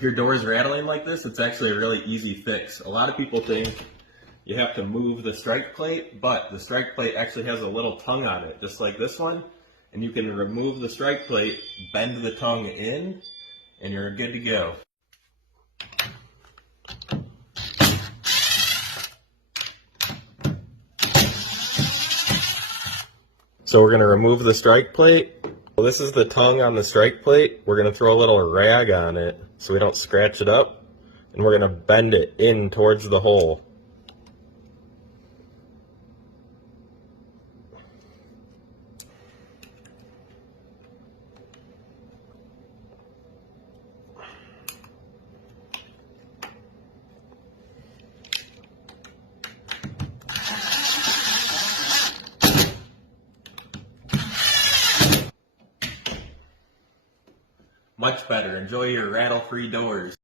If your door is rattling like this, it's actually a really easy fix. A lot of people think you have to move the strike plate, but the strike plate actually has a little tongue on it, just like this one. And you can remove the strike plate, bend the tongue in, and you're good to go. So we're going to remove the strike plate. Well, this is the tongue on the strike plate. We're going to throw a little rag on it so we don't scratch it up. And we're going to bend it in towards the hole. Much better. Enjoy your rattle-free doors.